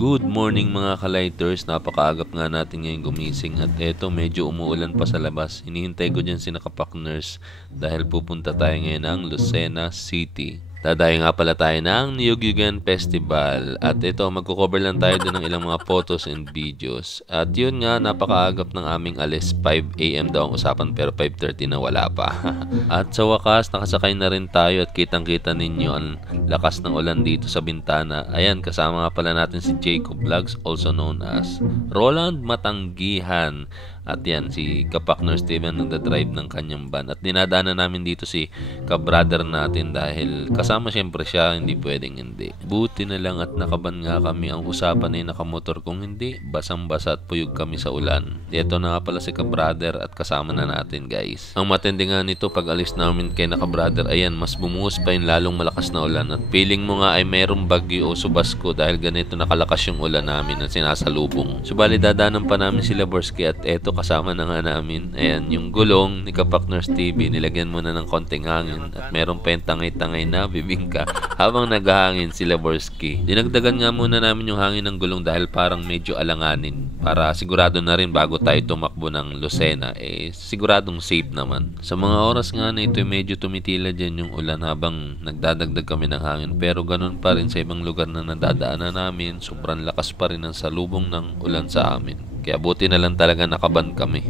Good morning mga ka-lighters, napakaagap nga natin ngayon gumising at eto medyo umuulan pa sa labas. Hinihintay ko dyan si nakapak-nurse dahil pupunta tayo ngayon ng Lucena City. Dadayo nga pala tayo ng Niyog-Yugan Festival at ito magko-cover lang tayo din ng ilang mga photos and videos. At yun nga, napakaagap ng aming alis, 5 AM daw ang usapan pero 5:30 na wala pa. At sa wakas, nakasakay na rin tayo at kitang-kita ninyo ang lakas ng ulan dito sa bintana. Ayan, kasama nga pala natin si Jacob Vlogs, also known as Roland Matanggihan. At yan, si Kapakner Steven nagdadrive ng kanyang van. At dinadaanan namin dito si ka-brother natin dahil kasama syempre siya, hindi pwedeng hindi. Buti na lang at nakaban nga kami. Ang usapan ay nakamotor, kung hindi, basang-basa at puyog kami sa ulan. Ito na nga pala si ka-brother at kasama na natin guys. Ang matindi nga nito, pag alis namin kay naka-brother, ayan, mas bumuhos pa yung lalong malakas na ulan. At feeling mo nga ay merong bagyo o subasko dahil ganito nakalakas yung ulan namin na sinasalubong. Subalit dadaanan pa namin si Laborski at eto kasama na nga namin. Ayan, yung gulong ni Kapakners TV, nilagyan muna ng konting hangin at meron pa yung tangay-tangay na bibingka habang naghahangin si Laborski. Dinagdagan nga muna namin yung hangin ng gulong dahil parang medyo alanganin para sigurado na rin bago tayo tumakbo ng Lucena, siguradong safe naman. Sa mga oras nga na ito medyo tumitila dyan yung ulan habang nagdadagdag kami ng hangin, pero ganun pa rin sa ibang lugar na nadadaanan namin, sobrang lakas pa rin ang salubong ng ulan sa amin. Kaya buti na lang talaga nakaban kami.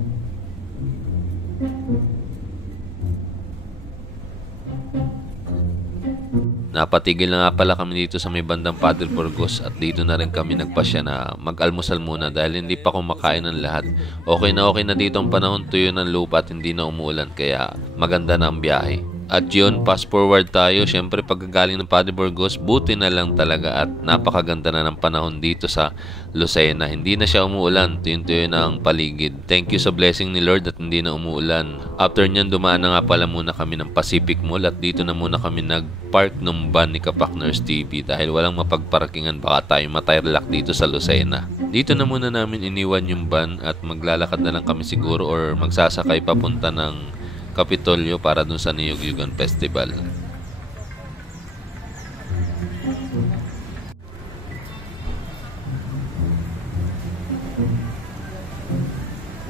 Napatigil na nga pala kami dito sa may bandang Padre Burgos at dito na rin kami nagpasya na mag-almusal muna dahil hindi pa kumakain ng lahat. Okay na dito ang panahon, tuyo ng lupa at hindi na umuulan kaya maganda na ang biyahe. At yun, fast forward tayo. Siyempre pagkagaling ng Padre Burgos, buti na lang talaga at napakaganda na ng panahon dito sa Lucena. Hindi na siya umuulan, tuyo na ang paligid. Thank you sa blessing ni Lord at hindi na umuulan. After nyan, dumaan na nga pala muna kami ng Pacific Mall at dito na muna kami nag-park ng van ni Kapakners TV dahil walang mapagparkingan, baka tayo matire-lock dito sa Lucena. Dito na muna namin iniwan yung van at maglalakad na lang kami siguro or magsasakay papunta ng Kapitolyo para dun sa Niyog-Yugan Festival.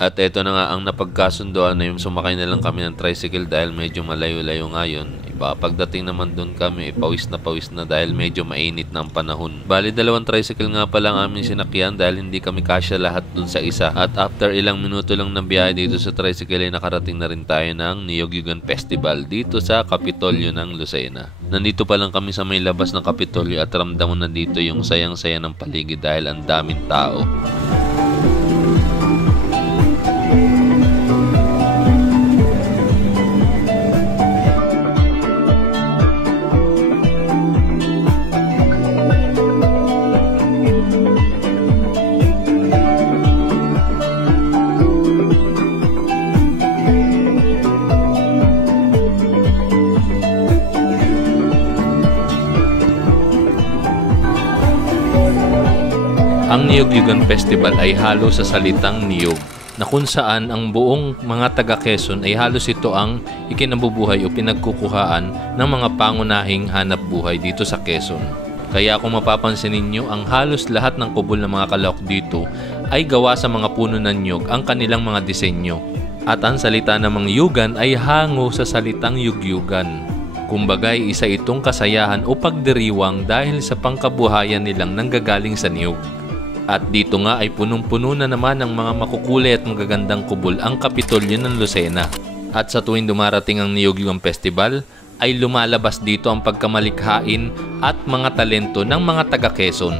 At eto na nga ang napagkasundoan na yung sumakay na lang kami ng tricycle dahil medyo malayo-layo ngayon. Pagdating naman dun kami, pawis na dahil medyo mainit na ang panahon. Bali, 2 tricycle nga pala ang aming sinakyan dahil hindi kami kasya lahat dun sa isa. At after ilang minuto lang ng biyahe dito sa tricycle ay nakarating na rin tayo ng Niyog-Yugan Festival dito sa Kapitolyo ng Lucena. Nandito pa lang kami sa may labas ng Kapitolyo at ramdam mo na dito yung sayang-saya ng paligid dahil ang daming tao. Ang Niyog-Yugan Festival ay halo sa salitang niyog na kung saan ang buong mga taga Quezon ay halos ito ang ikinabubuhay o pinagkukuhaan ng mga pangunahing hanap buhay dito sa Quezon. Kaya kung mapapansin ninyo, ang halos lahat ng kubol ng mga kalahok dito ay gawa sa mga puno ng niyog ang kanilang mga disenyo. At ang salita namang yugan ay hango sa salitang yugyugan. Kumbagay, isa itong kasayahan o pagdiriwang dahil sa pangkabuhayan nilang nanggagaling sa niyog. At dito nga ay punong-puno na naman ng mga makukulay at magagandang kubol ang Kapitolyo ng Lucena. At sa tuwing dumarating ang Niyog-Yugan Festival, ay lumalabas dito ang pagkamalikhain at mga talento ng mga taga Quezon.